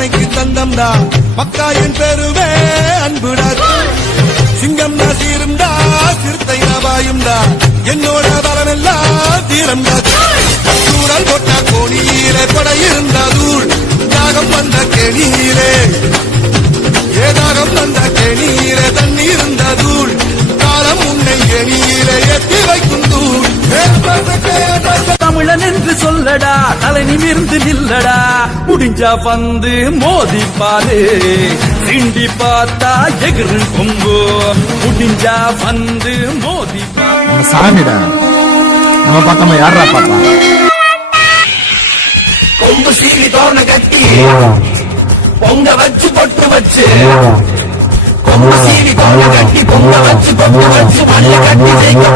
அன்னைக்கு தந்தம்டா. மக்காயின் பெருமே அன்புடா. சிங்கம்டா சீரும்டா சிறுத்தை நபாயும்டா என்னோட பலமெல்லாம் தீரம்டா. சூழல் போட்ட கோணியிலே பட படையிருந்தா தூள். தாகம் வந்த கெணியிலே. ஏதாகம் வந்த கெணியிலே தண்ணீர் இருந்த தூள். காலம் உன்னை எணியிலே எத்தி வைக்கும் தமிழன் என்று சொல்லடா தலை நிமிர்ந்து நில்லடா. முடிஞ்சா வந்து மோதி பாரு. சிண்டி பார்த்தா எகிரு கொம்பு. முடிஞ்சா வந்து மோதி பாரு. சாமிடா. நம்ம பார்க்காம யாரா பாப்பா? கொம்பு சீவி தோரண கட்டி. பொங்க வச்சு பொட்டு வச்சு. கொம்பு சீவி தோரண கட்டி பொங்க வச்சு பொட்டு வச்சு மணிய கட்டி ஜெயிக்க